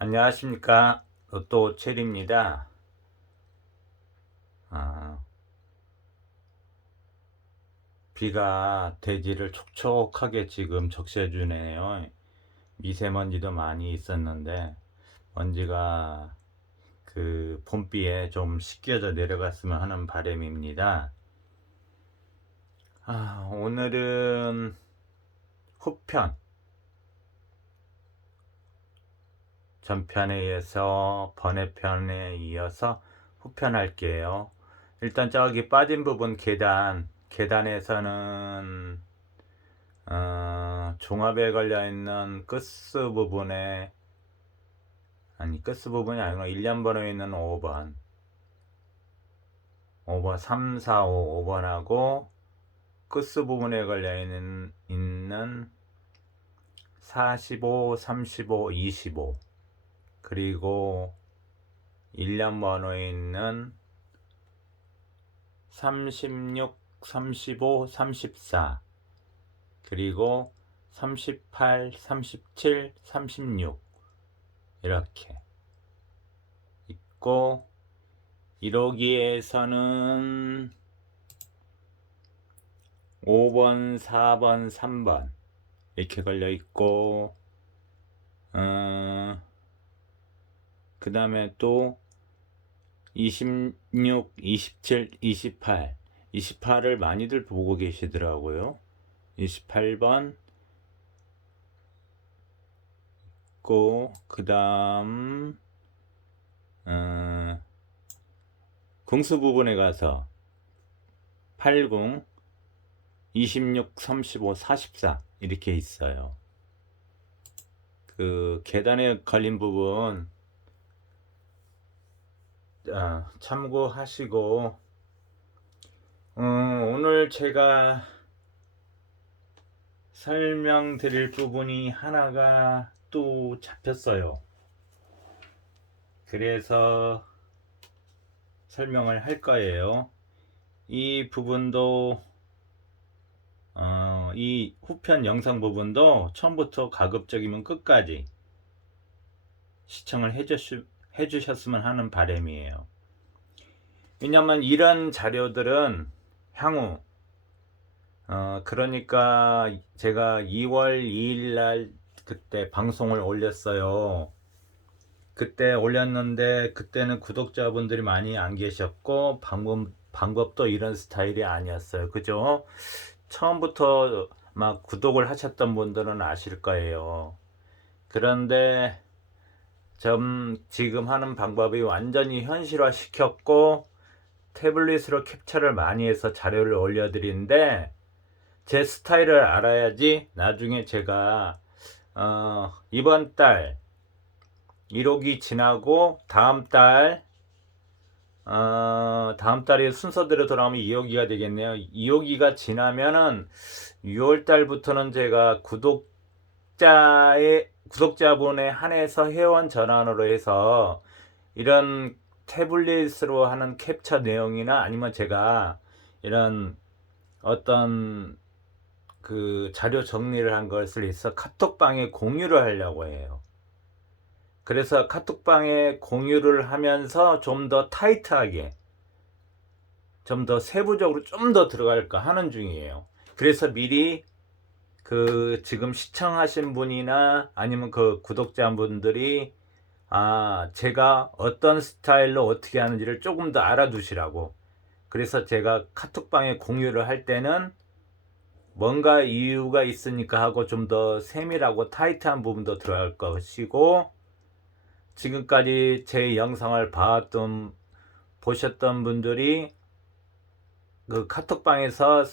안녕하십니까. 로또 체리입니다. 비가 대지를 촉촉하게 지금 적셔주네요. 미세먼지도 많이 있었는데 먼지가 그 봄비에 좀 씻겨져 내려갔으면 하는 바람입니다. 오늘은 후편, 전편에 이어서 번외편에 이어서 후편 할게요. 일단 저기 빠진 부분 계단에서는 종합에 걸려있는 끝스 부분이 아니고 1년 번호에 있는 5번 3, 4, 5, 5번하고 끝스 부분에 걸려있는 45, 35, 25 그리고 1년 번호에 있는 36, 35, 34 그리고 38, 37, 36 이렇게 있고 1호기에서는 5번, 4번, 3번 이렇게 걸려 있고 그 다음에 또 26, 27, 28을 많이들 보고 계시더라고요. 28번 있고 그 다음 궁수 부분에 가서 80, 26, 35, 44 이렇게 있어요. 그 계단에 걸린 부분 참고하시고 오늘 제가 설명드릴 부분이 하나가 또 잡혔어요. 그래서 설명을 할 거예요. 이 부분도 이 후편 영상 부분도 처음부터 가급적이면 끝까지 시청을 해주셨으면 하는 바람이에요. 왜냐면 이런 자료들은 향후 그러니까 제가 2월 2일 날 그때 방송을 올렸어요. 그때 올렸는데 그때는 구독자분들이 많이 안 계셨고 방법도 이런 스타일이 아니었어요. 그죠? 처음부터 막 구독을 하셨던 분들은 아실 거예요. 그런데 지금 하는 방법이 완전히 현실화 시켰고 태블릿으로 캡처를 많이 해서 자료를 올려드리는데 제 스타일을 알아야지 나중에 제가 이번 달 1호기 지나고 다음 달이 순서대로 돌아오면 2호기가 되겠네요. 2호기가 지나면은 6월 달부터는 제가 구독자분에 한해서 회원 전환으로 해서 이런 태블릿으로 하는 캡처 내용이나 아니면 제가 이런 어떤 그 자료 정리를 한 것을 해서 카톡방에 공유를 하려고 해요. 그래서 카톡방에 공유를 하면서 좀 더 타이트하게 좀 더 세부적으로 좀 더 들어갈까 하는 중이에요. 그래서 미리 그 지금 시청하신 분이나 아니면 그 구독자분들이 제가 어떤 스타일로 어떻게 하는지를 조금 더 알아두시라고. 그래서 제가 카톡방에 공유를 할 때는 뭔가 이유가 있으니까 하고 좀 더 세밀하고 타이트한 부분도 들어갈 것이고, 지금까지 제 영상을 보셨던 분들이 그 카톡방에서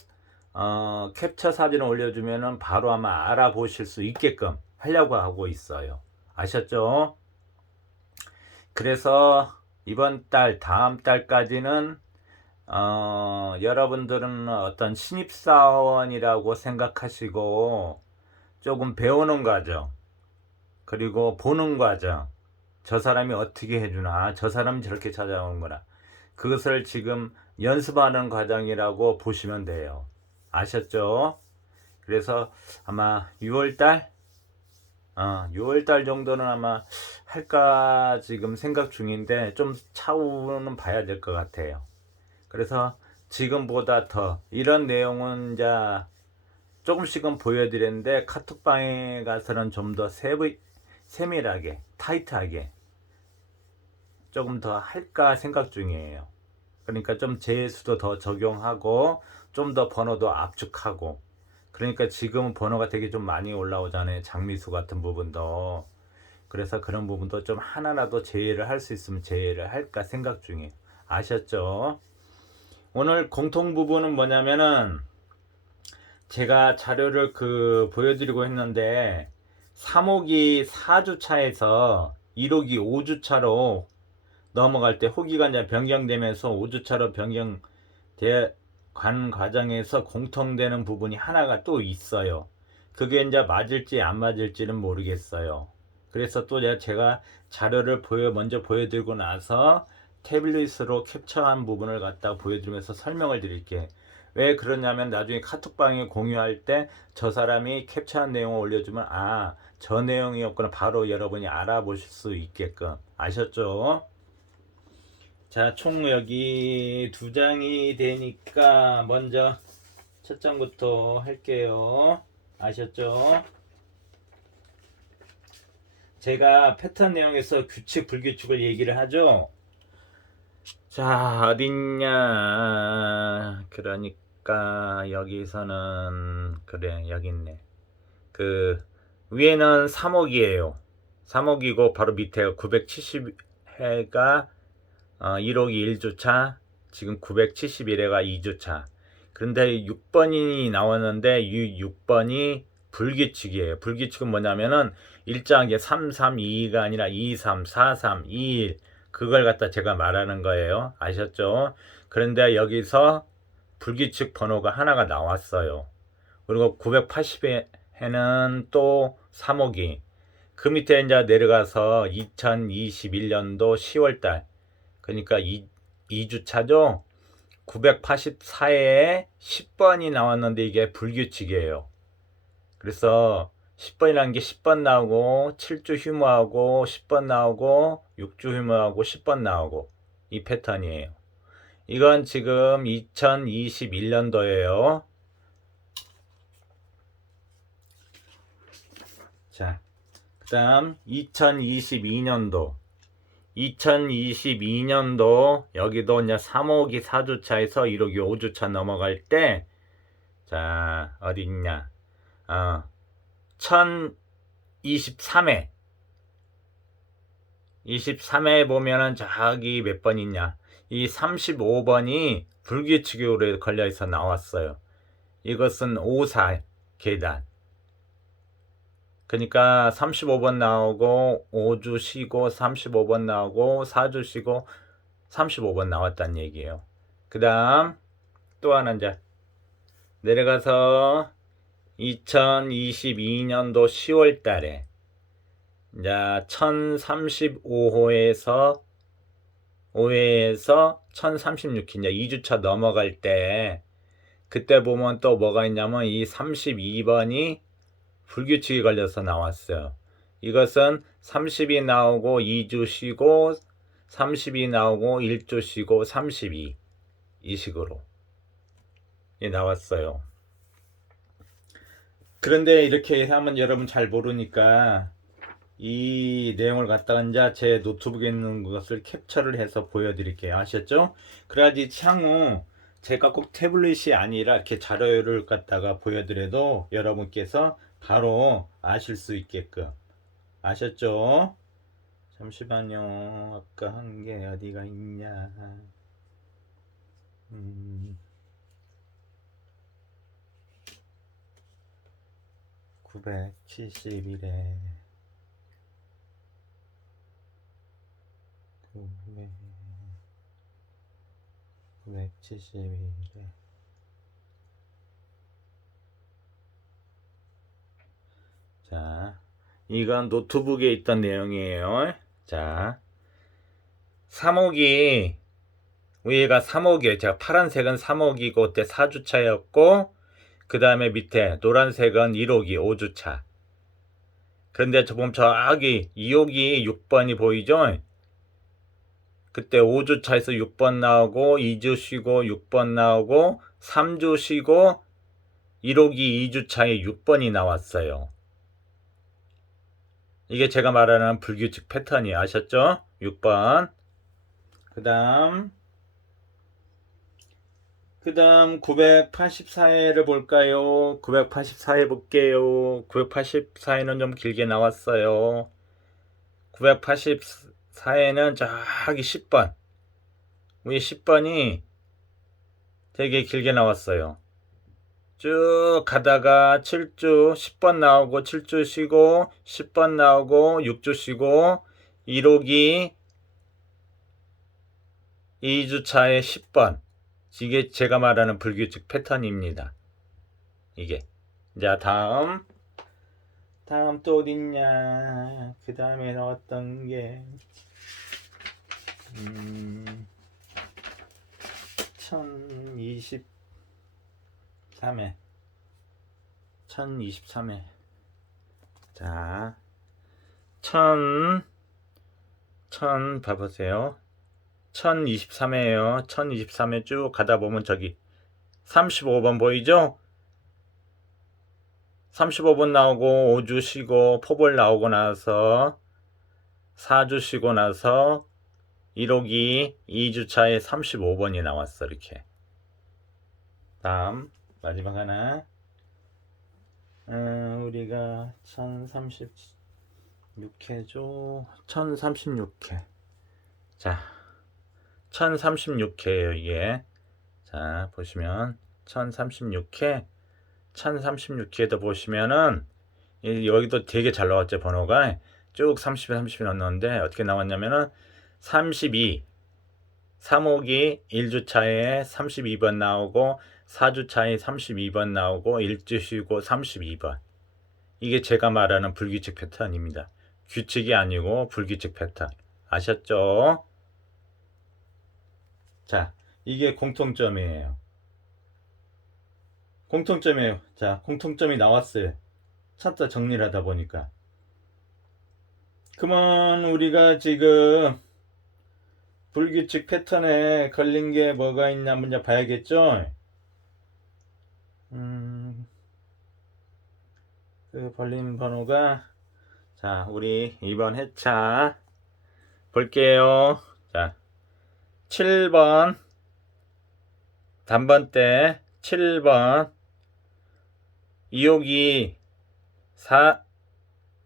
캡처 사진을 올려주면은 바로 아마 알아보실 수 있게끔 하려고 하고 있어요. 아셨죠? 그래서 이번 달, 다음 달까지는 여러분들은 어떤 신입사원이라고 생각하시고 조금 배우는 과정, 그리고 보는 과정, 저 사람이 어떻게 해주나, 저 사람이 저렇게 찾아오는구나, 그것을 지금 연습하는 과정이라고 보시면 돼요. 아셨죠? 그래서 아마 6월달 정도는 아마 할까 지금 생각 중인데 좀 차후는 봐야 될 것 같아요. 그래서 지금보다 더 이런 내용은 이제 조금씩은 보여드렸는데 카톡방에 가서는 좀 더 세밀하게 타이트하게 조금 더 할까 생각 중이에요. 그러니까 좀 제수도 더 적용하고 좀 더 번호도 압축하고, 그러니까 지금은 번호가 되게 좀 많이 올라오잖아요. 장미수 같은 부분도. 그래서 그런 부분도 좀 하나라도 제외를 할 수 있으면 제외를 할까 생각 중이에요. 아셨죠? 오늘 공통 부분은 뭐냐면은 제가 자료를 보여드리고 했는데 3호기 4주차에서 1호기 5주차로 넘어갈 때 호기가 이제 변경되면서 5주차로 변경간 과정에서 공통되는 부분이 하나가 또 있어요. 그게 이제 맞을지 안 맞을지는 모르겠어요. 그래서 또 제가 자료를 먼저 보여드리고 나서 태블릿으로 캡처한 부분을 갖다 보여드리면서 설명을 드릴게요. 왜 그러냐면 나중에 카톡방에 공유할 때 저 사람이 캡처한 내용을 올려주면 저 내용이었구나 바로 여러분이 알아보실 수 있게끔. 아셨죠? 자, 총 여기 2장이 되니까 먼저 첫 장부터 할게요. 아셨죠? 제가 패턴 내용에서 규칙, 불규칙을 얘기를 하죠. 자, 어딨냐. 그러니까 여기서는 그래, 여기 있네. 위에는 3호기예요. 3호기고 바로 밑에 970회가 1호기 1주차, 지금 971회가 2주차. 그런데 6번이 나왔는데 이 6번이 불규칙이에요. 불규칙은 뭐냐면은 일정하게 332가 아니라 23, 43, 21 그걸 갖다 제가 말하는 거예요. 아셨죠? 그런데 여기서 불규칙 번호가 하나가 나왔어요. 그리고 980회는 또 3호기. 그 밑에 이제 내려가서 2021년도 10월달. 그러니까 2주차죠. 984회에 10번이 나왔는데 이게 불규칙이에요. 그래서 10번이라는 게 10번 나오고 7주 휴무하고 10번 나오고 6주 휴무하고 10번 나오고 이 패턴이에요. 이건 지금 2021년도예요. 자, 그 다음 2022년도 2022년도 여기도 이제 3호기 4주차에서 1호기 5주차 넘어갈 때, 자, 어디 있냐? 1023회. 23회 보면은 저기 몇 번 있냐? 이 35번이 불규칙으로 걸려있어 나왔어요. 이것은 54 계단. 그러니까 35번 나오고 5주 쉬고 35번 나오고 4주 쉬고 35번 나왔다는 얘기예요. 그 다음 또 하나 이제 내려가서 2022년도 10월 달에 이제 1035호에서 1036회 이제 2주차 넘어갈 때 그때 보면 또 뭐가 있냐면 이 32번이 불규칙이 걸려서 나왔어요. 이것은 30이 나오고 2주 쉬고 30이 나오고 1주 쉬고 32 이 식으로 나왔어요. 그런데 이렇게 하면 여러분 잘 모르니까 이 내용을 갖다가 이제 제 노트북에 있는 것을 캡처를 해서 보여드릴게요. 아셨죠? 그래야지 향후 제가 꼭 태블릿이 아니라 이렇게 자료를 갖다가 보여드려도 여러분께서 바로 아실 수 있게끔. 아셨죠? 잠시만요. 아까 한 게 어디가 있냐. 971에 971에 자, 이건 노트북에 있던 내용이에요. 자, 3호기 위에가 3호기예요. 제가 파란색은 3호기고 그때 4주차였고 그 다음에 밑에 노란색은 1호기 5주차. 그런데 저 보면 저기 2호기 6번이 보이죠? 그때 5주차에서 6번 나오고 2주 쉬고 6번 나오고 3주 쉬고 1호기 2주차에 6번이 나왔어요. 이게 제가 말하는 불규칙 패턴이 아셨죠? 6번. 그 다음 984회를 볼까요? 984회 볼게요. 984회는 좀 길게 나왔어요. 984회는 저기 10번. 우리 10번이 되게 길게 나왔어요. 쭉 가다가 7주 10번 나오고 7주 쉬고 10번 나오고 6주 쉬고 1호기 2주차에 10번. 이게 제가 말하는 불규칙 패턴입니다. 이게. 자, 다음 또 어딨냐. 그 다음에 나왔던 게 1023회. 자, 1000 봐보세요. 1023회에요. 1023회 쭉 가다 보면 저기 35번 보이죠? 35번 나오고 5주 쉬고 포볼 나오고 나서 4주 쉬고 나서 1호기 2주차에 35번이 나왔어. 이렇게. 다음 마지막 하나. 우리가 1036회죠. 1036회. 자, 1036회예요 이게. 자, 보시면 1036회 1036회도 보시면은 여기도 되게 잘 나왔죠. 번호가 쭉 30이 넣었는데 어떻게 나왔냐면은 32 3호기 1주차에 32번 나오고 4주차에 32번 나오고 1주 쉬고 32번. 이게 제가 말하는 불규칙 패턴입니다. 규칙이 아니고 불규칙 패턴. 아셨죠? 자, 이게 공통점이에요. 공통점이에요. 자, 공통점이 나왔어요. 찾다 정리를 하다 보니까. 그러면 우리가 지금 불규칙 패턴에 걸린 게 뭐가 있나 먼저 봐야겠죠? 그 걸린 번호가, 자, 우리 이번 회차 볼게요. 자, 7번 단번때 7번 2호기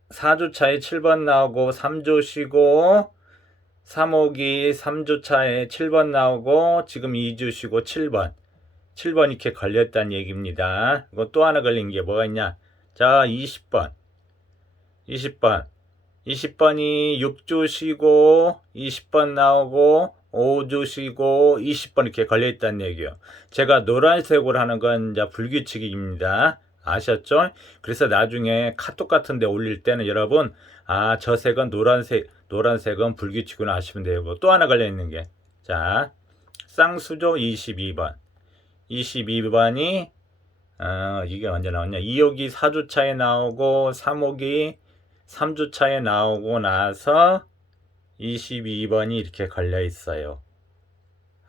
4주차에 7번 나오고 3주 쉬고 3호기 3주차에 7번 나오고 지금 2주 쉬고 7번 이렇게 걸렸다는 얘기입니다. 이거 또 하나 걸린 게 뭐가 있냐. 자, 20번이 6주 쉬고 20번 나오고 5주 쉬고 20번 이렇게 걸려있다는 얘기예요. 제가 노란색으로 하는 건 이제 불규칙입니다. 아셨죠? 그래서 나중에 카톡 같은 데 올릴 때는 여러분, 저 색은 노란색은 불규칙으로 하시면 되고, 또 하나 걸려있는 게, 자, 쌍수조 22번이 이게 언제 나왔냐. 2호기 4주차에 나오고 3호기 3주차에 나오고 나서 22번이 이렇게 걸려 있어요.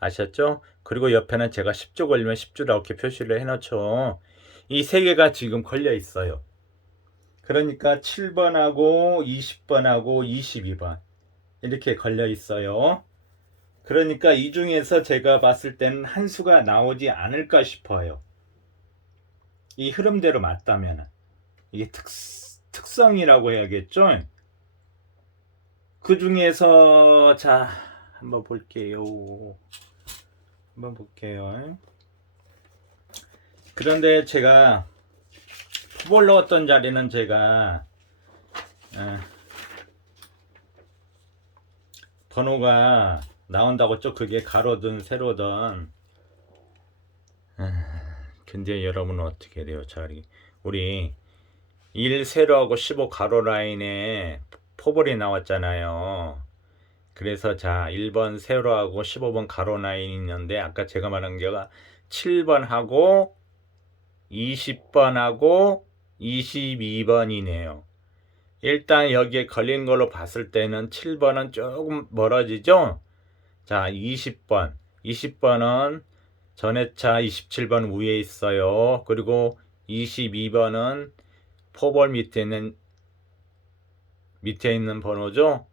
아셨죠? 그리고 옆에는 제가 10주 걸리면 10주라고 이렇게 표시를 해놓죠. 이 세 개가 지금 걸려 있어요. 그러니까 7번하고 20번하고 22번 이렇게 걸려 있어요. 그러니까 이 중에서 제가 봤을 때는 한 수가 나오지 않을까 싶어요. 이 흐름대로 맞다면 이게 특성이라고 해야겠죠. 그 중에서 자 한번 볼게요. 그런데 제가 포볼 넣었던 자리는 제가 번호가 나온다고 쭉 그게 가로든 세로든 근데 여러분은 어떻게 돼요? 자리 우리 1 세로하고 15 가로 라인에 포볼이 나왔잖아요. 그래서 자 1번 세로하고 15번 가로 라인이 있는데 아까 제가 말한 게가 7번하고 20번하고 22번이네요. 일단 여기에 걸린 걸로 봤을 때는 7번은 조금 멀어지죠. 자, 20번. 20번은 전회차 27번 위에 있어요. 그리고 22번은 포볼 밑에 있는 번호죠.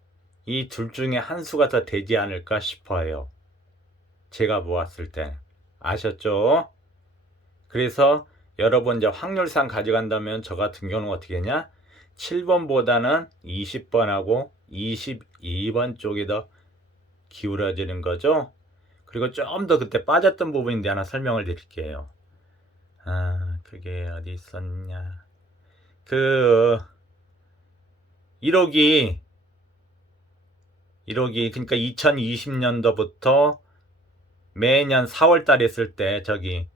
이 둘 중에 한 수가 더 되지 않을까 싶어요. 제가 보았을 때. 아셨죠? 그래서 여러분 이제 확률상 가져간다면 저 같은 경우는 어떻게 했냐? 7번보다는 20번하고 22번 쪽이 더 기울어지는 거죠. 그리고 좀 더 그때 빠졌던 부분인데 하나 설명을 드릴게요. 그게 어디 있었냐. 1호기 그러니까 2020년도부터 매년 4월달에 했을 때 저기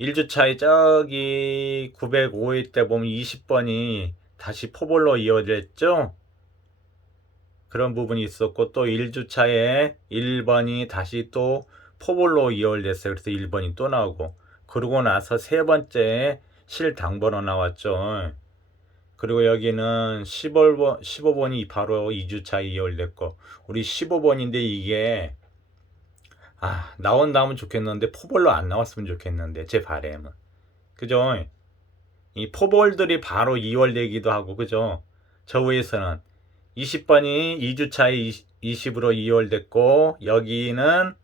1주차에 저기 905일 때 보면 20번이 다시 포볼로 이어졌죠. 그런 부분이 있었고 또 1주차에 1번이 다시 또 포볼로 이어졌어요. 그래서 1번이 또 나오고 그러고 나서 세 번째 실당번호 나왔죠. 그리고 여기는 15번이 바로 2주차 이어졌고 우리 15번인데 이게 나온다면 좋겠는데 포볼로 안 나왔으면 좋겠는데 제 바람은 그죠? 이 포볼들이 바로 2월 되기도 하고 그죠? 저 위에서는 20번이 2주차에 20으로 2월 됐고 여기는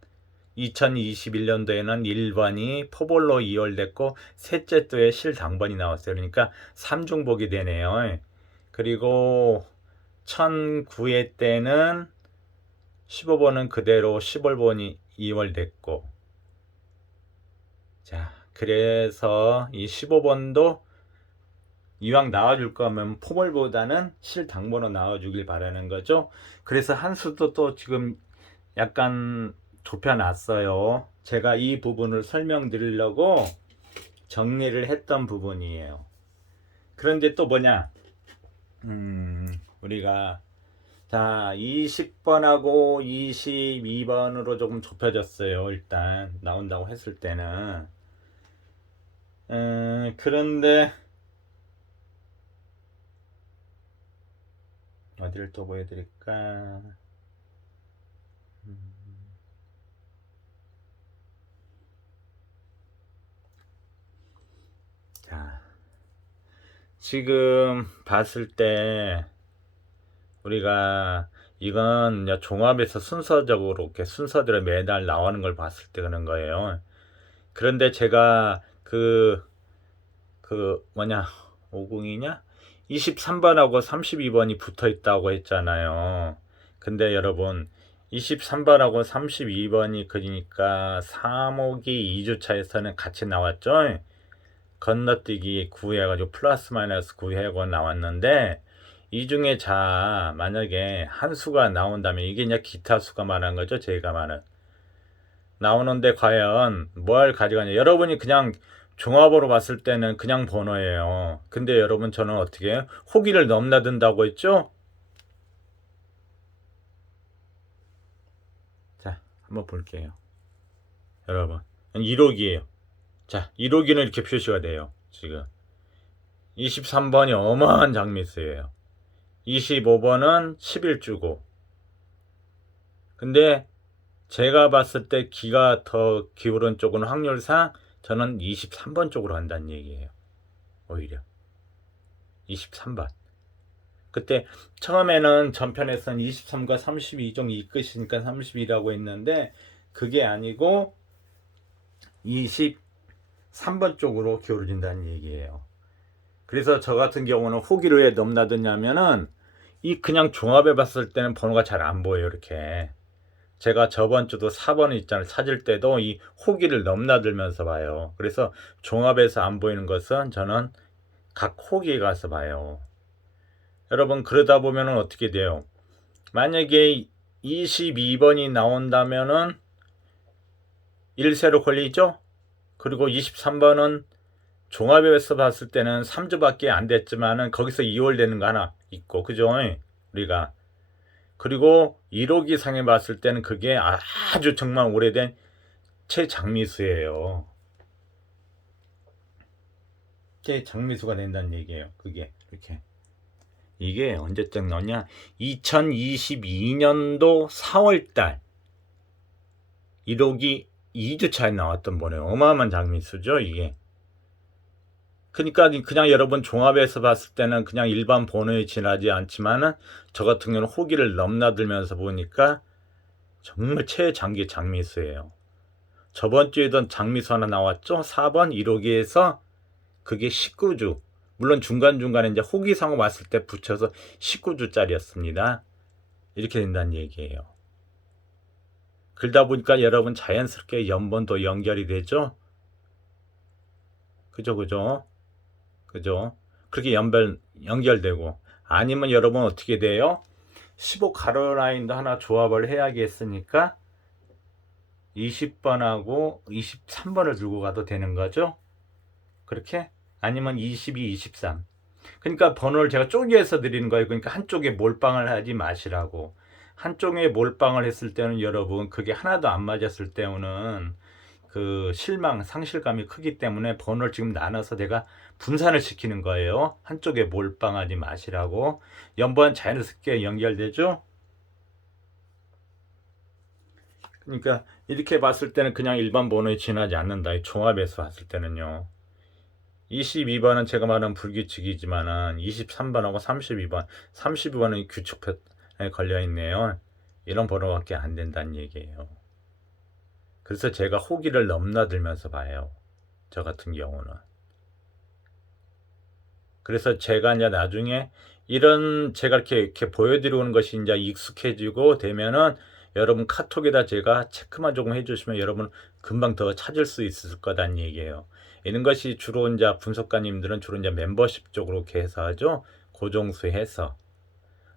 2021년도에는 1번이 포볼로 2월 됐고 셋째 또에 실당번이 나왔어요. 그러니까 3중복이 되네요. 그리고 1009회 때는 15번은 그대로 15번이 2월 됐고 자 그래서 이 15번도 이왕 나와줄 거면 포멀보다는 실당번호 나와주길 바라는 거죠. 그래서 한 수도 또 지금 약간 좁혀놨어요. 제가 이 부분을 설명드리려고 정리를 했던 부분이에요. 그런데 또 뭐냐 우리가 자 20번하고 22번으로 조금 좁혀졌어요. 일단 나온다고 했을 때는 그런데 어디를 또 보여드릴까? 자, 지금 봤을 때 우리가 이건 종합에서 순서적으로 이렇게 순서대로 매달 나오는 걸 봤을 때 그런 거예요. 그런데 제가 뭐냐 50이냐 23번하고 32번이 붙어 있다고 했잖아요. 근데 여러분 23번하고 32번이 그러니까 3호기 2주차에서는 같이 나왔죠. 건너뛰기 9해가지고 플러스 마이너스 9해고 나왔는데 이 중에 자 만약에 한 수가 나온다면 이게 이제 기타 수가 말한 거죠. 제가 말은 나오는데 과연 뭘 가져가냐. 여러분이 그냥 종합으로 봤을 때는 그냥 번호예요. 근데 여러분 저는 어떻게 해요? 호기를 넘나든다고 했죠? 자 한번 볼게요. 여러분 1호기예요. 자 1호기는 이렇게 표시가 돼요. 지금 23번이 어마어마한 장미수예요. 25번은 11주고 근데 제가 봤을 때 기가 더 기울은 쪽은 확률상 저는 23번 쪽으로 한다는 얘기예요. 오히려 23번. 그때 처음에는 전편에서는 23과 32종 이끝이니까 32라고 했는데 그게 아니고 23번 쪽으로 기울어진다는 얘기예요. 그래서 저 같은 경우는 호기를 왜 넘나드냐면은 이 그냥 종합해 봤을 때는 번호가 잘 안 보여요. 이렇게 제가 저번 주도 4번 있잖아요. 찾을 때도 이 호기를 넘나들면서 봐요. 그래서 종합에서 안 보이는 것은 저는 각 호기에 가서 봐요. 여러분 그러다 보면 어떻게 돼요? 만약에 22번이 나온다면은 1세로 걸리죠? 그리고 23번은 종합에서 봤을 때는 3주밖에 안 됐지만은 거기서 2월 되는 거 하나 있고 그죠? 우리가 그리고 1호기 상에 봤을 때는 그게 아주 정말 오래된 최장미수예요. 최장미수가 된다는 얘기예요. 그게 이렇게 이게 언제쯤 나오냐? 2022년도 4월달 1억이 2주차에 나왔던 번호예요. 어마어마한 장미수죠 이게. 그러니까 그냥 여러분 종합해서 봤을 때는 그냥 일반 번호에 지나지 않지만은 저 같은 경우는 호기를 넘나들면서 보니까 정말 최장기 장미수예요. 저번 주에도 장미수 하나 나왔죠. 4번 1호기에서 그게 19주. 물론 중간중간에 이제 호기상어 왔을 때 붙여서 19주짜리였습니다. 이렇게 된다는 얘기예요. 그러다 보니까 여러분 자연스럽게 연번도 연결이 되죠. 그죠? 그렇게 연결되고 아니면 여러분 어떻게 돼요? 15 가로 라인도 하나 조합을 해야겠으니까 20번하고 23번을 들고 가도 되는 거죠. 그렇게 아니면 22, 23. 그러니까 번호를 제가 쪼개서 드리는 거예요. 그러니까 한쪽에 몰빵을 하지 마시라고. 한쪽에 몰빵을 했을 때는 여러분 그게 하나도 안 맞았을 때는 그 실망, 상실감이 크기 때문에 번호를 지금 나눠서 내가 분산을 시키는 거예요. 한쪽에 몰빵하지 마시라고. 연번 자연스럽게 연결되죠? 그러니까 이렇게 봤을 때는 그냥 일반 번호에 지나지 않는다. 종합해서 봤을 때는요. 22번은 제가 말한 불규칙이지만은 23번하고 32번은 규칙에 걸려 있네요. 이런 번호밖에 안 된다는 얘기예요. 그래서 제가 호기를 넘나들면서 봐요. 저 같은 경우는. 그래서 제가 이제 나중에 이런 제가 이렇게 보여드리는 것이 이제 익숙해지고 되면은 여러분 카톡에다 제가 체크만 조금 해주시면 여러분 금방 더 찾을 수 있을 거다는 얘기예요. 이런 것이 주로 이제 분석가님들은 주로 이제 멤버십 쪽으로 이렇게 해서 하죠. 고정수 해서.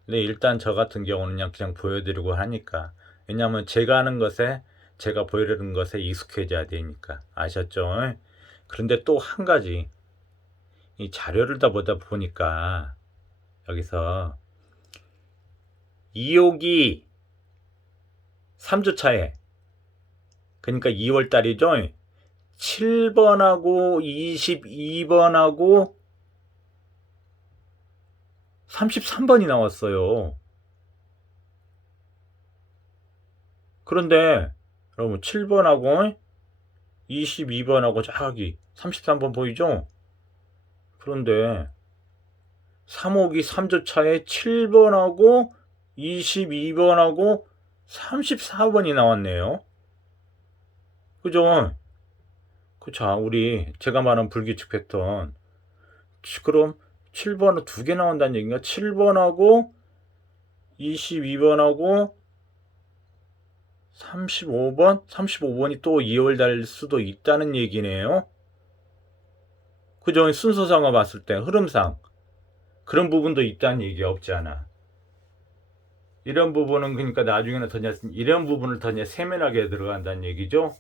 근데 일단 저 같은 경우는 그냥 보여드리고 하니까. 왜냐하면 제가 하는 것에 제가 보여드리는 것에 익숙해져야 되니까. 아셨죠? 그런데 또 한 가지 이 자료를 다 보다 보니까 여기서 2호기 3주 차에 그러니까 2월 달이죠. 7번하고 22번하고 33번이 나왔어요. 그런데 여러분 7번하고 22번하고 저기 33번 보이죠? 그런데 3호기 3주 차에 7번하고 22번하고 34번이 나왔네요. 그죠? 그쵸. 우리 제가 말한 불규칙 패턴. 그럼 7번은 두 개 나온다는 얘기인가? 7번하고 22번하고 35번이 또 2월 달 수도 있다는 얘기네요. 그죠? 순서상으로 봤을 때 흐름상 그런 부분도 있다는 얘기 없지 않아. 이런 부분은 그러니까 나중에는 이런 부분을 더 세밀하게 들어간다는 얘기죠.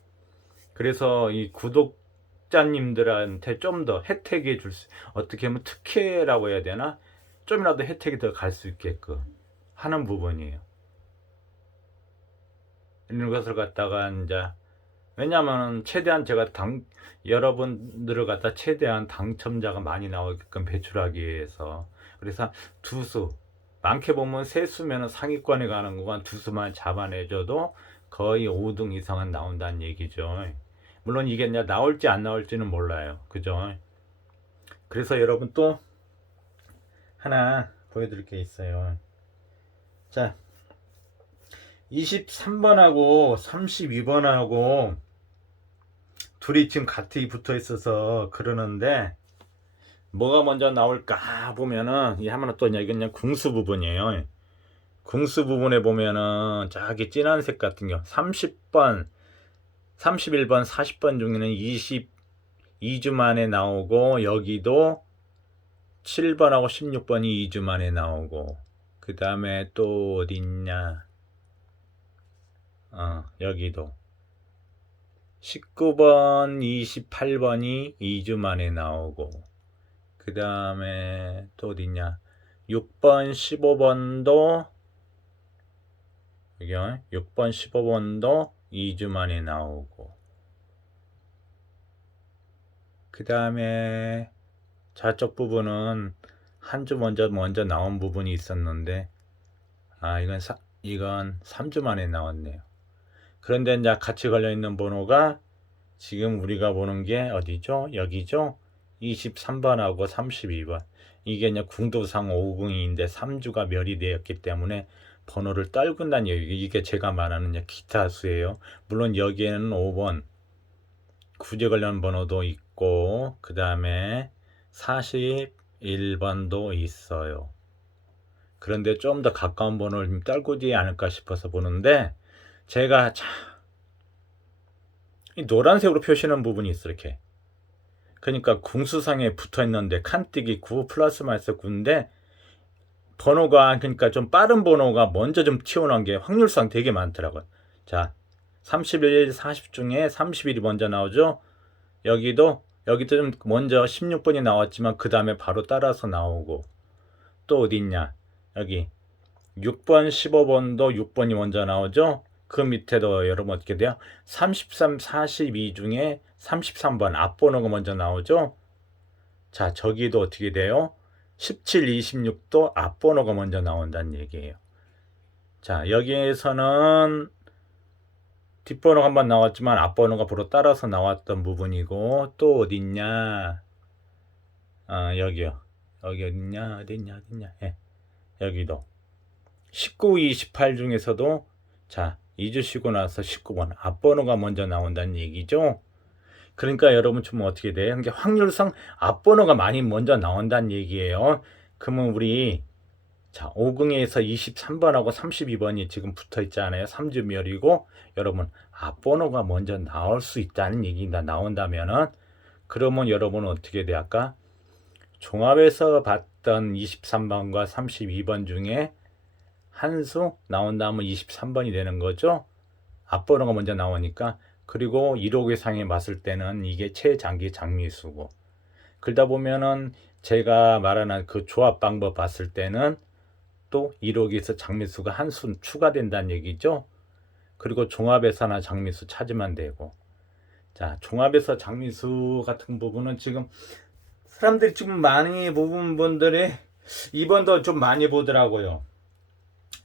그래서 이 구독자님들한테 좀 더 혜택이 어떻게 하면 특혜라고 해야 되나? 좀이라도 혜택이 더 갈 수 있게끔 하는 부분이에요. 이런 것을 갖다가 이제 왜냐하면 최대한 제가 여러분들을 갖다 최대한 당첨자가 많이 나오게끔 배출하기 위해서 그래서 두수 많게 보면 세 수면은 상위권에 가는 거만 두 수만 잡아내줘도 거의 5등 이상은 나온다는 얘기죠. 물론 이게 이제 나올지 안 나올지는 몰라요. 그죠? 그래서 여러분 또 하나 보여드릴 게 있어요. 자, 23번하고 32번하고 둘이 지금 같이 붙어 있어서 그러는데 뭐가 먼저 나올까 보면은 이 하나 또 이건 궁수 부분이에요. 궁수 부분에 보면은 저기 진한색 같은 경우 30번, 31번, 40번 중에는 22주 만에 나오고 여기도 7번하고 16번이 2주 만에 나오고 그 다음에 또 어딨냐 여기도 19번, 28번이 2주 만에 나오고 그 다음에 또 어딨냐 6번, 15번도 여기 6번, 15번도 2주 만에 나오고 그 다음에 좌측 부분은 한 주 먼저 나온 부분이 있었는데 이건 3주 만에 나왔네요. 그런데 이제 같이 걸려 있는 번호가 지금 우리가 보는 게 어디죠? 여기죠? 23번하고 32번. 이게 이제 궁도상 502인데 3주가 멸이 되었기 때문에 번호를 떨군다는 얘기. 이게 제가 말하는 이제 기타 수예요. 물론 여기에는 5번 구제 관련 번호도 있고 그 다음에 41번도 있어요. 그런데 좀 더 가까운 번호를 좀 떨구지 않을까 싶어서 보는데 제가 이 노란색으로 표시하는 부분이 있어 이렇게. 그러니까 궁수상에 붙어 있는데 칸뜨기 9 플러스 마이너스 9인데 번호가 그러니까 좀 빠른 번호가 먼저 좀 튀어나온 게 확률상 되게 많더라고요. 자, 31, 40 중에 31이 먼저 나오죠. 여기도 좀 먼저 16번이 나왔지만 그 다음에 바로 따라서 나오고 또 어디 있냐? 여기 6번, 15번도 6번이 먼저 나오죠. 그 밑에도 여러분 어떻게 돼요? 33, 42 중에 33번 앞번호가 먼저 나오죠. 자, 저기도 어떻게 돼요? 17, 26도 앞번호가 먼저 나온다는 얘기예요. 자, 여기에서는 뒷번호가 한번 나왔지만 앞번호가 바로 따라서 나왔던 부분이고 또 어디 있냐? 여기요. 여기 어딨냐? 예. 여기도 19, 28 중에서도 자, 2주 쉬고 나서 19번 앞번호가 먼저 나온다는 얘기죠. 그러니까 여러분 좀 어떻게 돼요? 그러니까 확률상 앞번호가 많이 먼저 나온다는 얘기예요. 그러면 우리 자, 50에서 23번하고 32번이 지금 붙어 있잖아요. 3주멸이고 여러분 앞번호가 먼저 나올 수 있다는 얘기가 나온다면은 그러면 여러분은 어떻게 돼? 아까 종합에서 봤던 23번과 32번 중에 한 수 나온다면 23번이 되는 거죠. 앞번호가 먼저 나오니까. 그리고 1호기 상에 봤을 때는 이게 최장기 장미수고 그러다 보면은 제가 말하는 그 조합 방법 봤을 때는 또 1호기에서 장미수가 한 수 추가된다는 얘기죠. 그리고 종합에서나 장미수 찾으면 되고 자, 종합에서 장미수 같은 부분은 지금 사람들이 지금 많이 보는 분들이 2번도 좀 많이 보더라고요.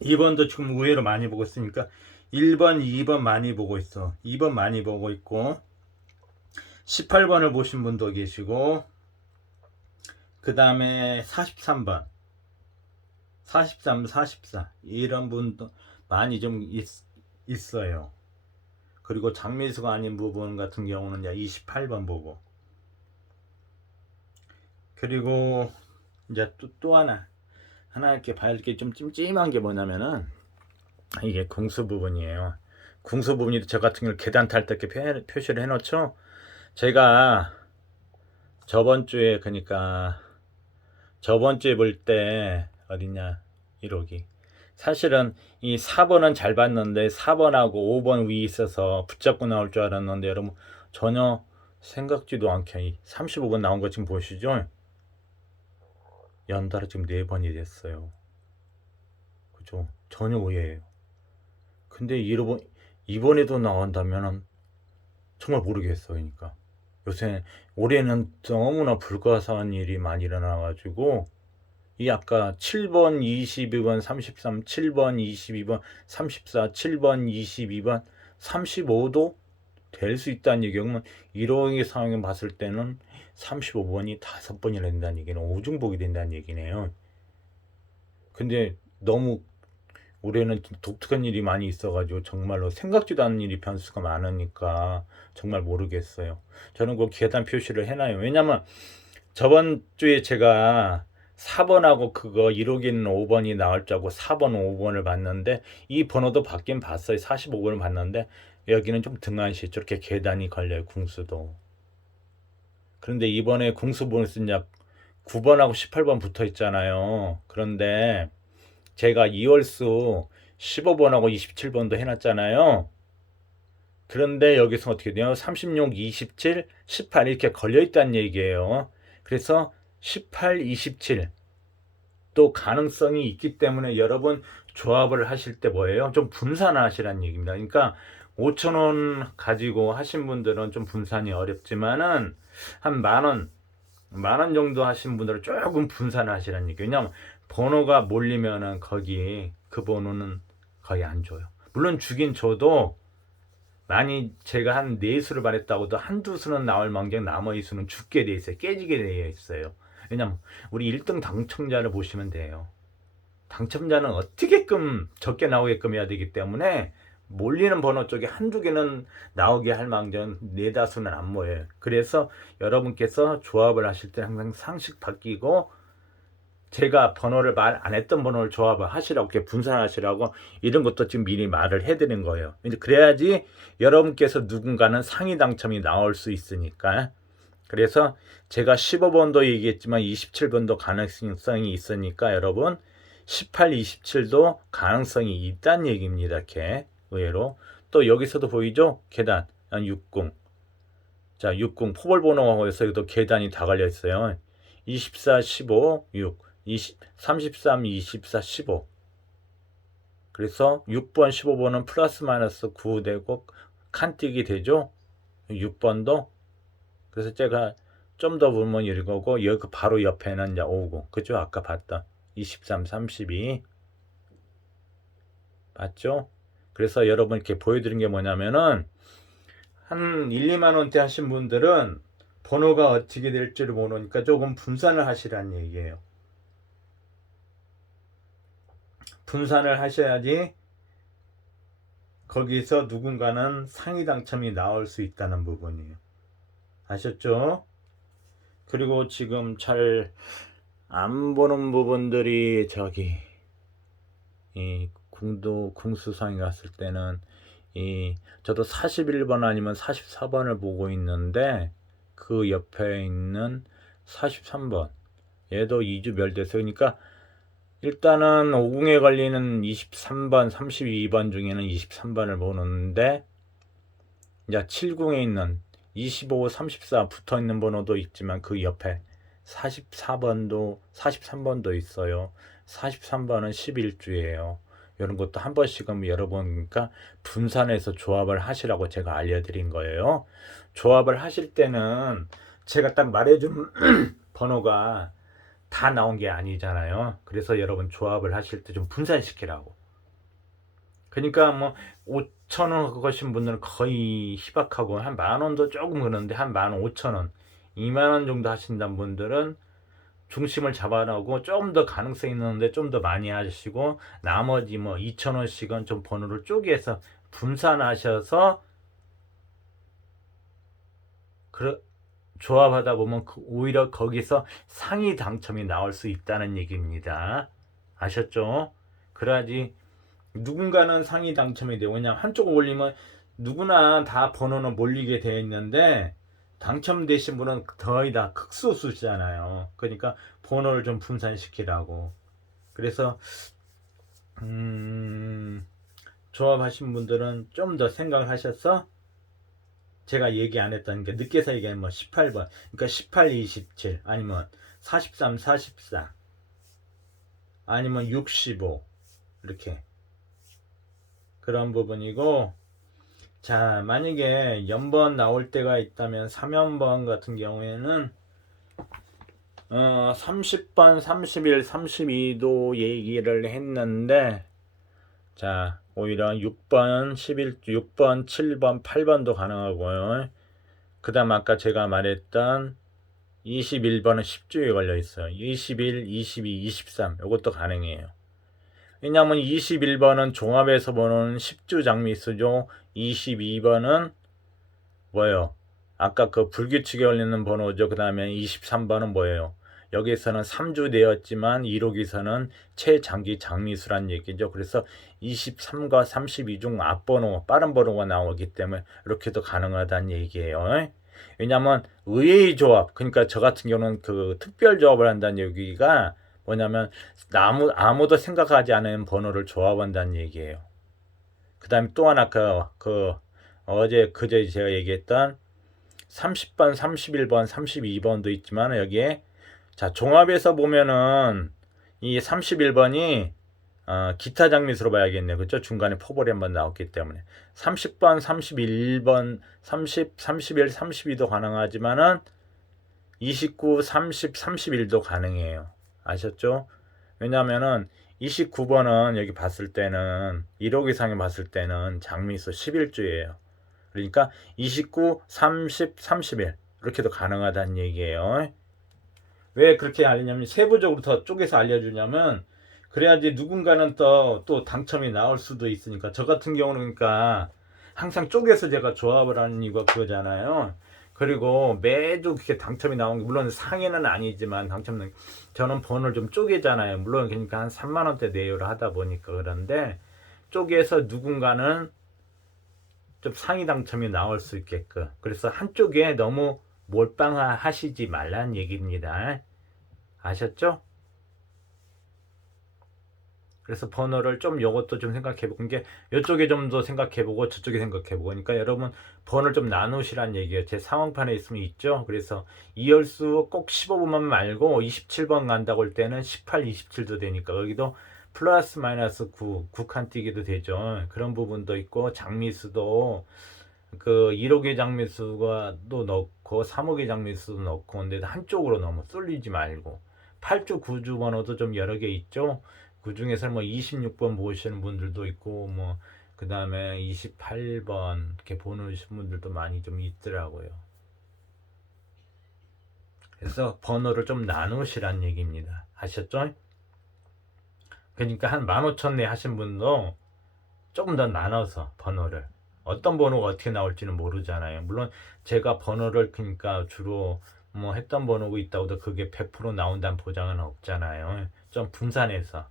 2번도 지금 의외로 많이 보고 있으니까 1번, 2번 많이 보고 있어. 2번 많이 보고 있고 18번을 보신 분도 계시고 그 다음에 43번 43, 44 이런 분도 많이 좀 있어요. 그리고 장미수가 아닌 부분 같은 경우는 28번 보고 그리고 이제 또 하나 이렇게 밝게 좀 찜찜한 게 뭐냐면은 이게 궁수 부분이에요. 궁수 부분이 저 같은 경우 계단 탈 때 이렇게 표시를 해놓죠. 제가 저번 주에 그러니까 저번 주에 볼 때 어딨냐 1호기 사실은 이 4번은 잘 봤는데 4번하고 5번 위에 있어서 붙잡고 나올 줄 알았는데 여러분 전혀 생각지도 않게 35번 나온 거 지금 보시죠. 연달아 지금 4번이 됐어요. 그죠? 전혀 오해예요. 근데 이번에도 나온다면 정말 모르겠어. 그러니까 요새 올해는 너무나 불가사한 일이 많이 일어나가지고 이 아까 7번, 22번, 33, 7번, 22번, 34, 7번, 22번, 35도 될 수 있다는 얘기면 1호의 상황을 봤을 때는 35번이 5번이나 된다는 얘기는 오중복이 된다는 얘기네요. 근데 너무 올해는 독특한 일이 많이 있어가지고 정말로 생각지도 않은 일이 변수가 많으니까 정말 모르겠어요. 저는 그 계단 표시를 해놔요. 왜냐면 저번 주에 제가 4번하고 그거 1호기는 5번이 나올 줄 알고 4번, 5번을 봤는데 이 번호도 받긴 봤어요. 45번을 봤는데 여기는 좀 등한시 저렇게 계단이 걸려요. 궁수도. 그런데 이번에 궁수 보너스 이제 9번하고 18번 붙어 있잖아요. 그런데 제가 2월수 15번하고 27번도 해놨잖아요. 그런데 여기서 어떻게 돼요? 36, 27, 18 이렇게 걸려있다는 얘기예요. 그래서 18, 27 또 가능성이 있기 때문에 여러분 조합을 하실 때 뭐예요? 좀 분산하시라는 얘기입니다. 그러니까 5,000원 가지고 하신 분들은 좀 분산이 어렵지만은 한 10,000원 10,000원 정도 하신 분들은 조금 분산을 하시라는 얘기. 왜냐면 번호가 몰리면은 거기 그 번호는 거의 안 줘요. 물론 주긴 줘도 많이 제가 한 4수를 말했다고도 한두 수는 나올 망정 나머지 수는 죽게 돼 있어요. 깨지게 돼 있어요. 왜냐면 우리 1등 당첨자를 보시면 돼요. 당첨자는 어떻게끔 적게 나오게끔 해야 되기 때문에 몰리는 번호 쪽에 한두 개는 나오게 할 망정 4-5수는 안 모여요. 그래서 여러분께서 조합을 하실 때 항상 상식 바뀌고 제가 번호를 말 안 했던 번호를 조합을 하시라고 이렇게 분산하시라고 이런 것도 지금 미리 말을 해드린 거예요. 그래야지 여러분께서 누군가는 상위 당첨이 나올 수 있으니까. 그래서 제가 15번도 얘기했지만 27번도 가능성이 있으니까 여러분 18, 27도 가능성이 있다는 얘기입니다. 이렇게 의외로 또 여기서도 보이죠? 계단 60. 자, 60 포벌번호에서 여기도 계단이 다 걸려 있어요. 24, 15, 6, 20, 33, 24, 15. 그래서 6번, 15번은 플러스 마이너스 9 되고 칸뛰기 되죠? 6번도. 그래서 제가 좀 더 보면 이거고 여기 바로 옆에는 이제 50. 그죠? 아까 봤던 23, 32. 맞죠? 그래서 여러분 이렇게 보여드린 게 뭐냐면은 한 1, 2만 원대 하신 분들은 번호가 어떻게 될지를 모르니까 조금 분산을 하시라는 얘기예요. 분산을 하셔야지 거기서 누군가는 상위 당첨이 나올 수 있다는 부분이에요. 아셨죠? 그리고 지금 잘 안 보는 부분들이 저기 이 궁수상에 갔을 때는 저도 41번 아니면 44번을 보고 있는데 그 옆에 있는 43번 얘도 2주 멸됐어요. 그러니까 일단은 50에 걸리는 23번, 32번 중에는 23번을 보는데 이제 70에 있는 25, 34 붙어 있는 번호도 있지만 그 옆에 44번도 43번도 있어요. 43번은 11주예요. 이런 것도 한 번씩은 여러분과 분산해서 조합을 하시라고 제가 알려드린 거예요. 조합을 하실 때는 제가 딱 말해준 번호가 다 나온 게 아니잖아요. 그래서 여러분 조합을 하실 때 좀 분산시키라고. 그러니까 뭐 5,000원 그거신 분들은 거의 희박하고 한 10,000원도 조금 그러는데 한 15,000원, 20,000원 정도 하신다는 분들은 중심을 잡아놓고 좀 더 가능성 있는데 좀 더 많이 하시고 나머지 뭐 2,000원씩은 좀 번호를 쪼개서 분산하셔서 조합하다 보면 오히려 거기서 상위 당첨이 나올 수 있다는 얘기입니다. 아셨죠? 그래야지 누군가는 상위 당첨이 되고 그냥 한쪽 올리면 누구나 다 번호는 몰리게 되어 있는데 당첨되신 분은 거의 다 극소수잖아요. 그러니까 번호를 좀 분산시키라고. 그래서 조합하신 분들은 좀 더 생각을 하셔서 제가 얘기 안 했다는 게 늦게서 얘기하면 뭐 18번 그러니까 18, 27 아니면 43, 44 아니면 65 이렇게 그런 부분이고 자 만약에 연번 나올 때가 있다면 3연번 같은 경우에는 30번, 31, 32도 얘기를 했는데 자 오히려 6번, 6번, 7번, 8번도 가능하고요. 그 다음 아까 제가 말했던 21번은 10주에 걸려 있어요. 21, 22, 23 이것도 가능해요. 왜냐하면 21번은 종합에서 보는 10주 장미수죠. 22번은 뭐예요? 아까 그 불규칙에 걸리는 번호죠. 그 다음에 23번은 뭐예요? 여기서는 3주 내었지만 1호기서는 최장기 장미수란 얘기죠. 그래서 23과 32 중 앞번호, 빠른 번호가 나오기 때문에 이렇게도 가능하다는 얘기예요. 왜냐하면 의외의 조합, 그러니까 저 같은 경우는 그 특별 조합을 한다는 얘기가 뭐냐면 아무도 생각하지 않은 번호를 조합한다는 얘기예요. 그 다음에 또 하나 그제 제가 얘기했던 30번, 31번, 32번도 있지만 여기에 자 종합에서 보면은 이 31번이 기타 장미수로 봐야겠네요. 그렇죠? 중간에 포볼이 한번 나왔기 때문에 30번, 31번, 30, 31, 32도 가능하지만은 29, 30, 31도 가능해요. 아셨죠? 왜냐면은 29번은 여기 봤을 때는 1억 이상에 봤을 때는 장미수 11주예요. 그러니까 29, 30, 31 이렇게도 가능하다는 얘기예요. 왜 그렇게 알리냐면 세부적으로 더 쪼개서 알려주냐면 그래야지 누군가는 또 당첨이 나올 수도 있으니까. 저 같은 경우는 그러니까 항상 쪼개서 제가 조합을 하는 이유가 그거잖아요. 그리고 매주 그렇게 당첨이 나온 게 물론 상해는 아니지만 당첨은 저는 번호를 좀 쪼개잖아요. 물론 그러니까 한 3만 원대 내외로 하다 보니까. 그런데 쪼개서 누군가는 좀 상위 당첨이 나올 수 있게끔. 그래서 한쪽에 너무 몰빵하시지 말라는 얘기입니다. 아셨죠? 그래서 번호를 좀 요것도 좀 생각해보고 이게 이쪽에 좀 더 생각해보고 저쪽에 생각해보고 그러니까 여러분 번호를 좀 나누시란 얘기예요. 제 상황판에 있으면 있죠. 그래서 이열수 꼭 15번만 말고 27번 간다고 할 때는 18, 27도 되니까 여기도 플러스 마이너스 9칸 뛰기도 되죠. 그런 부분도 있고 장미수도 그 1억의 장미수가 또 넣고 3억의 장미수도 넣고 근데 한쪽으로 너무 쏠리지 말고 8주 9주 번호도 좀 여러 개 있죠. 그 중에서 뭐 26번 보시는 분들도 있고 뭐 그 다음에 28번 이렇게 보는 분들도 많이 좀 있더라고요. 그래서 번호를 좀 나누시란 얘기입니다. 아셨죠? 그러니까 한 15,000내 하신 분도 조금 더 나눠서 번호를 어떤 번호가 어떻게 나올지는 모르잖아요. 물론 제가 번호를 그러니까 주로 뭐 했던 번호가 있다고도 그게 100% 나온다는 보장은 없잖아요. 좀 분산해서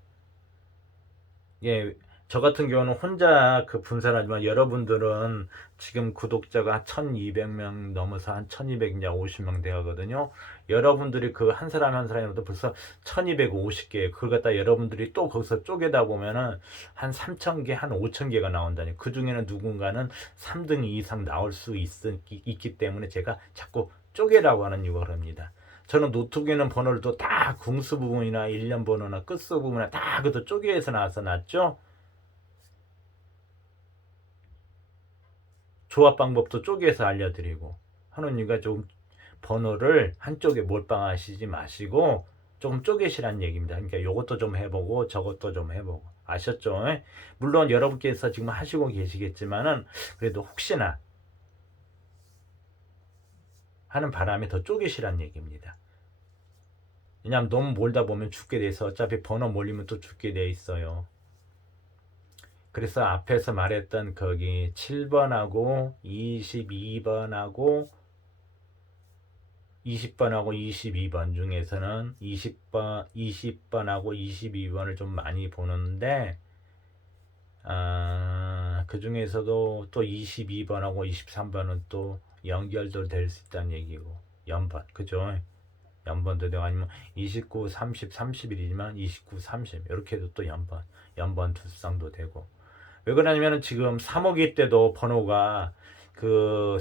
예, 저 같은 경우는 혼자 그 분산하지만 여러분들은 지금 구독자가 1200명 넘어서 한 1200냐 50명 되거든요. 여러분들이 그 한 사람 한 사람이라도 벌써 1250개 그걸 갖다 여러분들이 또 거기서 쪼개다 보면은 한 3000개 한 5000개가 나온다니 그 중에는 누군가는 3등 이상 나올 수 있기 때문에 제가 자꾸 쪼개라고 하는 이유가 그럽니다. 저는 노트북에는 번호를 또 다 궁수 부분이나 일련 번호나 끝수 부분이나 다 그것도 쪼개서 나와서 놨죠. 조합 방법도 쪼개서 알려드리고 하는 이유가 좀 번호를 한쪽에 몰빵하시지 마시고 조금 쪼개시란 얘기입니다. 그러니까 이것도 좀 해보고 저것도 좀 해보고 아셨죠? 물론 여러분께서 지금 하시고 계시겠지만은 그래도 혹시나 하는 바람에 더 쪼개시란 얘기입니다. 왜냐하면 너무 몰다 보면 죽게 돼서 어차피 번호 몰리면 또 죽게 돼 있어요. 그래서 앞에서 말했던 거기 7번하고 22번하고 20번하고 22번 중에서는 20번하고 22번을 좀 많이 보는데 그 중에서도 또 22번하고 23번은 또 연결도 될 수 있다는 얘기고 연번 그죠? 연번도 되고 아니면 29, 30, 31이지만 29, 30 이렇게도 또 연번 두 쌍도 되고 왜 그러냐면 지금 3호기 때도 번호가 그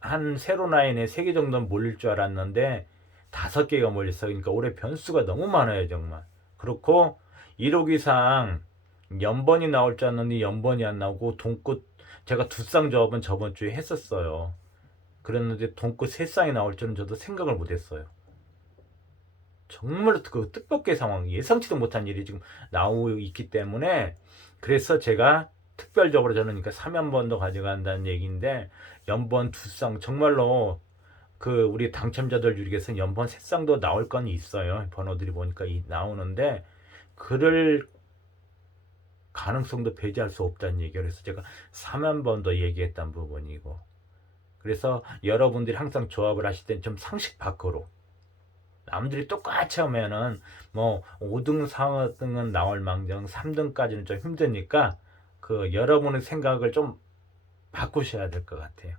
한 세로 라인에 3개 정도는 몰릴 줄 알았는데 5개가 몰렸어. 그러니까 올해 변수가 너무 많아요 정말. 그렇고 1억 이상 연번이 나올 줄 알았는데 연번이 안 나오고 동끝 제가 두 쌍 조합은 저번 주에 했었어요. 그랬는데 동끝 세 쌍이 나올 줄은 저도 생각을 못했어요. 정말 그 뜻밖의 상황, 예상치도 못한 일이 지금 나오고 있기 때문에 그래서 제가 특별적으로 저는 그러니까 3연번도 가져간다는 얘기인데 연번 두 쌍 정말로 그 우리 당첨자들 중에서 연번 세 쌍도 나올 건 있어요. 번호들이 보니까 나오는데 그럴 가능성도 배제할 수 없다는 얘기를 해서 제가 3연번도 얘기했던 부분이고 그래서 여러분들이 항상 조합을 하실 땐 좀 상식 밖으로 남들이 똑같이 하면은 뭐 5등, 4등은 나올 망정 3등까지는 좀 힘드니까 그 여러분의 생각을 좀 바꾸셔야 될 것 같아요.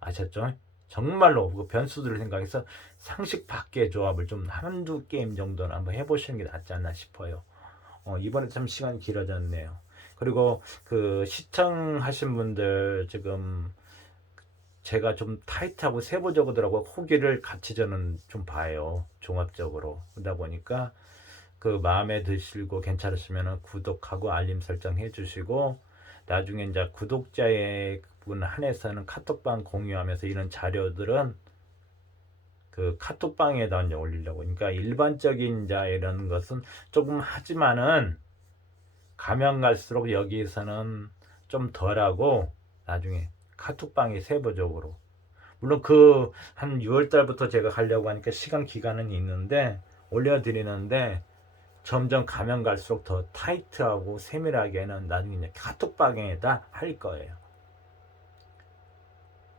아셨죠? 정말로 그 변수들을 생각해서 상식 밖의 조합을 좀 한두 게임 정도는 한번 해보시는 게 낫지 않나 싶어요. 이번에 참 시간이 길어졌네요. 그리고 그 시청하신 분들 지금 제가 좀 타이트하고 세부적이더라고 후기를 같이 저는 좀 봐요. 종합적으로. 그러다 보니까 그 마음에 드시고 괜찮으시면 구독하고 알림 설정 해주시고 나중에 이제 구독자의 분 한해서는 카톡방 공유하면서 이런 자료들은 그 카톡방에다 이제 올리려고. 그러니까 일반적인 자 이런 것은 조금 하지만은 가면 갈수록 여기에서는 좀 덜하고 나중에 카톡방이 세부적으로, 물론 그 한 6월 달부터 제가 가려고 하니까 시간 기간은 있는데 올려드리는데 점점 가면 갈수록 더 타이트하고 세밀하게는 나중에 이제 카톡방에다 할 거예요.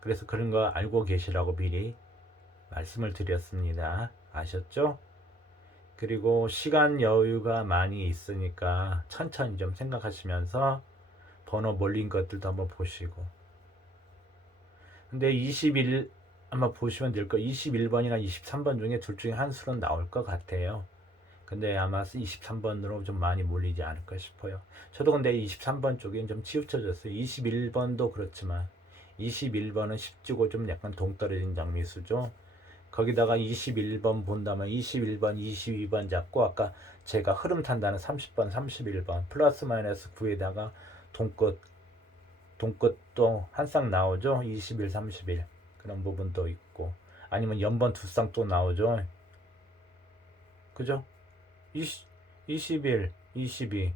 그래서 그런 거 알고 계시라고 미리 말씀을 드렸습니다. 아셨죠? 그리고 시간 여유가 많이 있으니까 천천히 좀 생각하시면서 번호 몰린 것들도 한번 보시고. 근데 21 아마 보시면 될 거, 21번이나 23번 중에 둘 중에 한 수는 나올 것 같아요. 근데 아마 23번으로 좀 많이 몰리지 않을까 싶어요. 저도 근데 23번 쪽엔 좀 치우쳐졌어요. 21번도 그렇지만 21번은 10주고 좀 약간 동떨어진 장미수죠. 거기다가 21번 본다면 21번, 22번 잡고 아까 제가 흐름 탄다는 30번, 31번 플러스 마이너스 9에다가 동끝도 한 쌍 나오죠. 21, 31 그런 부분도 있고, 아니면 연번 두 쌍 또 나오죠. 그죠? 21, 22,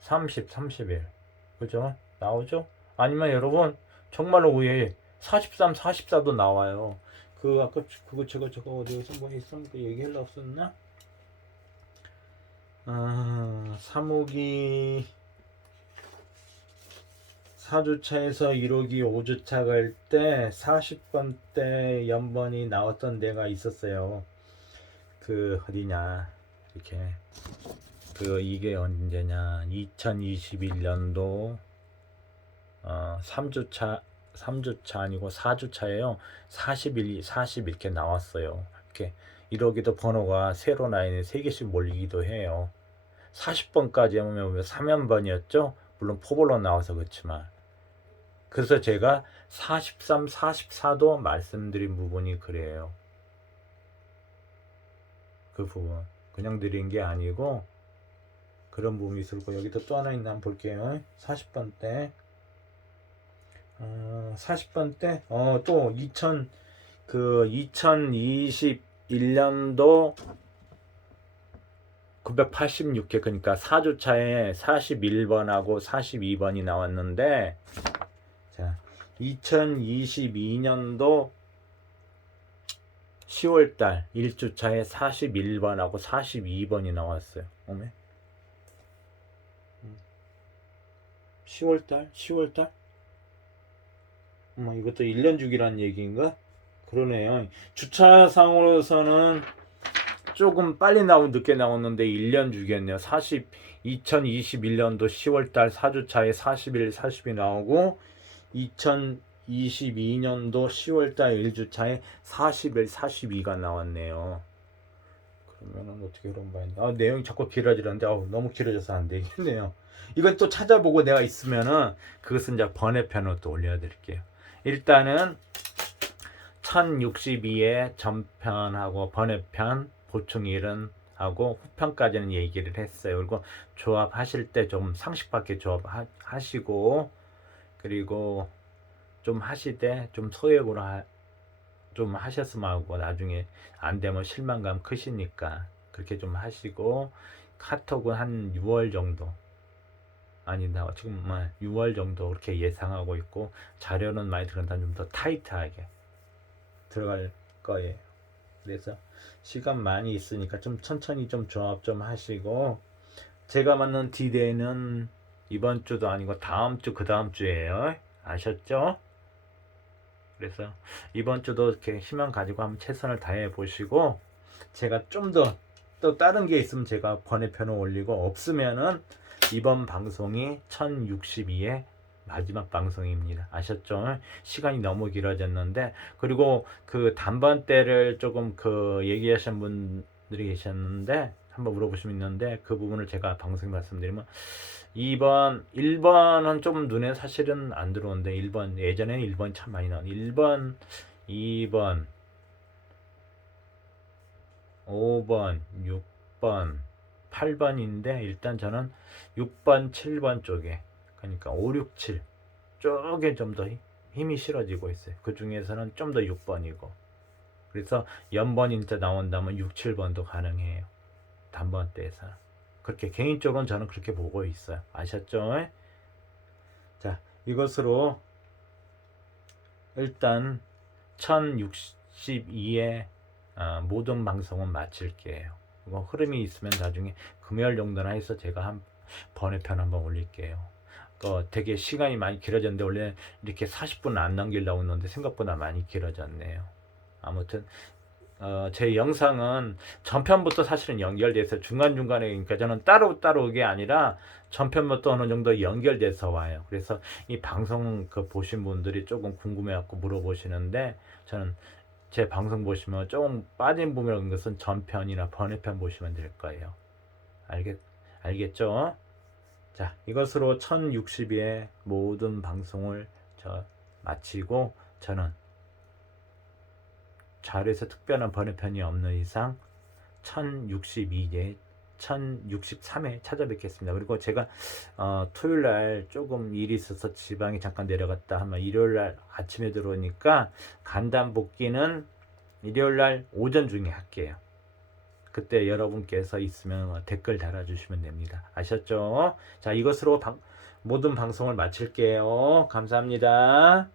30, 31 그죠? 나오죠? 아니면 여러분 정말로 왜 43, 44도 나와요. 그 아까 그거 제가 어디에서 뭐 했었는데 얘기하려고 썼나? 사목이 4주차에서 1호기 5주차 갈 때 40번 대 연번이 나왔던 데가 있었어요. 그 어디냐 이렇게, 그 이게 언제냐, 2021년도 3주차 아니고 4주차예요. 41, 40 이렇게 나왔어요. 이렇게 1호기도 번호가 세로 라인에 3개씩 몰리기도 해요. 40번까지 하면 3연번이었죠. 물론 포볼로 나와서 그렇지만. 그래서 제가 43, 44도 말씀드린 부분이 그래요. 그 부분 그냥 드린 게 아니고 그런 부분이 있을 거예요. 여기도 또 하나 있나 한번 볼게요. 40번 때 40번 때 또 2021년도 986회, 그러니까 4주차에 41번하고 42번이 나왔는데, 자 2022년도 10월달 1주차에 41번하고 42번이 나왔어요. 어메? 10월달? 이것도 1년 주기란 얘기인가? 그러네요. 주차상으로서는 조금 빨리 나오고 늦게 나왔는데 1년 주기였네요. 2021년도 10월달 4주차에 41, 40이 나오고 2022년도 10월달 1주차에 41, 42가 나왔네요. 그러면은 어떻게 그런 바인데, 내용이 자꾸 길어지는데 너무 길어져서 안 되겠네요. 이건 또 찾아보고 내가 있으면은 그것은 이제 번외편으로 또 올려드릴게요. 일단은 1062의 전편하고 번외편 보충 1은 하고 후편까지는 얘기를 했어요. 그리고 조합하실 때 좀 상식밖에 조합하시고, 그리고 좀 하시되 좀 소액으로 좀 하셨으면 하고, 나중에 안 되면 실망감 크시니까 그렇게 좀 하시고, 카톡은 한 6월 정도, 아니다 지금 6월 정도 그렇게 예상하고 있고, 자료는 많이 들어간다. 좀 더 타이트하게 들어갈 거예요. 그래서 시간 많이 있으니까 좀 천천히 좀 조합 좀 하시고, 제가 맞는 디데이는 이번 주도 아니고 다음 주, 그 다음 주예요. 아셨죠? 그래서 이번 주도 이렇게 희망 가지고 한번 최선을 다해 보시고, 제가 좀 더 또 다른 게 있으면 제가 번외편을 올리고, 없으면은 이번 방송이 1062의 마지막 방송입니다. 아셨죠? 시간이 너무 길어졌는데, 그리고 그 단번대를 조금 얘기하신 분들이 계셨는데, 한번 물어보시면 있는데, 그 부분을 제가 방송에 말씀드리면, 1번은 좀 눈에 사실은 안 들어오는데, 1번, 예전에는 1번 참 많이 나왔는데, 1번, 2번, 5번, 6번, 8번인데, 일단 저는 6번, 7번 쪽에, 그러니까 5, 6, 7 쪽에 좀 더 힘이 실어지고 있어요. 그 중에서는 좀 더 6번이고. 그래서 연번이 진짜 나온다면 6, 7번도 가능해요. 단번대에서는. 그렇게 개인적으로는 저는 그렇게 보고 있어요. 아셨죠? 자, 이것으로 일단 1062의 모든 방송은 마칠게요. 이거 흐름이 있으면 나중에 금요일 정도나 해서 제가 한 번외편 한번 올릴게요. 되게 시간이 많이 길어졌는데 원래 이렇게 40분 안 넘기려고 했는데 생각보다 많이 길어졌네요. 아무튼 제 영상은 전편부터 사실은 연결돼서 중간중간에, 그러니까 저는 따로따로 오게 아니라 전편부터 어느 정도 연결돼서 와요. 그래서 이 방송 보신 분들이 조금 궁금해갖고 물어보시는데, 저는 제 방송 보시면 조금 빠진 부분인 것은 전편이나 번외편 보시면 될 거예요. 알겠죠? 자, 이것으로 1062의 모든 방송을 마치고, 저는 자료에서 특별한 번외편이 없는 이상 1062회 1063회 찾아뵙겠습니다. 그리고 제가 토요일날 조금 일이 있어서 지방에 잠깐 내려갔다 하면 일요일날 아침에 들어오니까 간단 복귀는 일요일날 오전 중에 할게요. 그때 여러분께서 있으면 댓글 달아주시면 됩니다. 아셨죠? 자, 이것으로 모든 방송을 마칠게요. 감사합니다.